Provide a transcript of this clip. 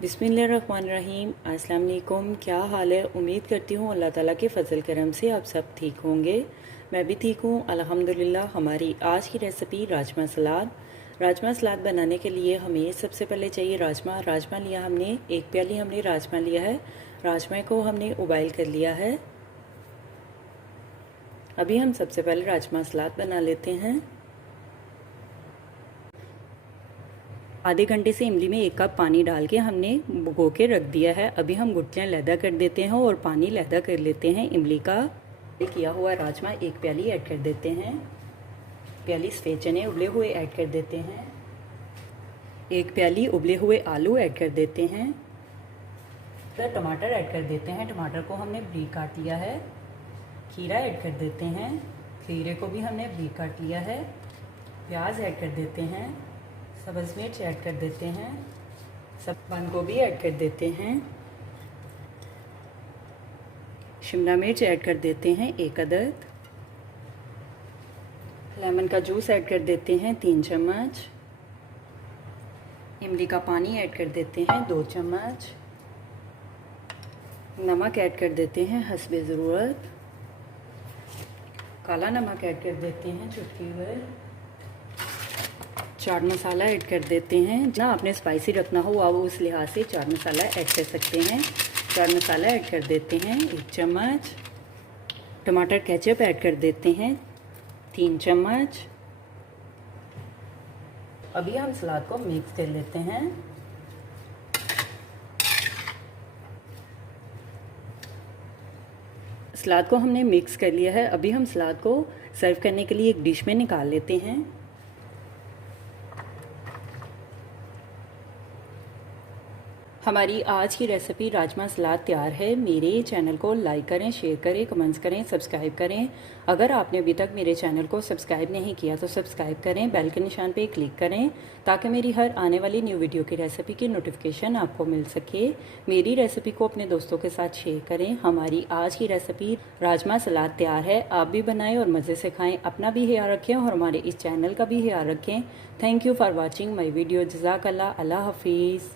बिस्मिल्लाहिर्रहमानिर्रहीम। अस्सलाम वालेकुम। क्या हाल है? उम्मीद करती हूँ अल्लाह ताला के फ़ज़ल करम से आप सब ठीक होंगे। मैं भी ठीक हूँ अल्हम्दुलिल्लाह। हमारी आज की रेसिपी राजमा सलाद। राजमा सलाद बनाने के लिए हमें सबसे पहले चाहिए राजमा लिया हमने, 1 प्याली हमने राजमा लिया है। राजमा को हमने उबाइल कर लिया है। अभी हम सबसे पहले राजमा सलाद बना लेते हैं। आधे घंटे से इमली में 1 कप पानी डाल के हमने भिगो के रख दिया है। अभी हम गुठलियाँ लैदा कर देते हैं और पानी लैदा कर लेते हैं। इमली का किया हुआ राजमा 1 प्याली ऐड कर देते हैं। प्याली सफ़ेद चने उबले हुए ऐड कर देते हैं। 1 प्याली उबले हुए आलू ऐड कर देते हैं। टमाटर ऐड कर देते हैं। टमाटर को हमने बारीक काट लिया है। खीरा ऐड कर देते हैं। खीरे को भी हमने बारीक काट लिया है। प्याज ऐड कर देते हैं। सब्ज़ मिर्च ऐड कर देते हैं। बंद गोभी ऐड कर देते हैं। शिमला मिर्च ऐड कर देते हैं 1 अदद। लेमन का जूस ऐड कर देते हैं 3 चम्मच। इमली का पानी ऐड कर देते हैं 2 चम्मच। नमक ऐड कर देते हैं हस्बे ज़रूरत। काला नमक ऐड कर देते हैं चुटकी भर। चाट मसाला ऐड कर देते हैं। जितना आपने स्पाइसी रखना हो आप उस लिहाज से चाट मसाला ऐड कर सकते हैं। चाट मसाला ऐड कर देते हैं 1 चम्मच। टमाटर केचप ऐड कर देते हैं 3 चम्मच। अभी हम सलाद को मिक्स कर लेते हैं। सलाद को हमने मिक्स कर लिया है। अभी हम सलाद को सर्व करने के लिए एक डिश में निकाल लेते हैं। हमारी आज की रेसिपी राजमा सलाद तैयार है। मेरे चैनल को लाइक करें, शेयर करें, कमेंट्स करें, सब्सक्राइब करें। अगर आपने अभी तक मेरे चैनल को सब्सक्राइब नहीं किया तो सब्सक्राइब करें, बेल के निशान पे क्लिक करें ताकि मेरी हर आने वाली न्यू वीडियो की रेसिपी की नोटिफिकेशन आपको मिल सके। मेरी रेसिपी को अपने दोस्तों के साथ शेयर करें। हमारी आज की रेसिपी राजमा सलाद तैयार है। आप भी बनाएं और मज़े से खाएं। अपना भी ख्याल रखें और हमारे इस चैनल का भी ख्याल रखें। Thank you for watching my video. जज़ाकल्लाह। अल्लाह हाफिज़।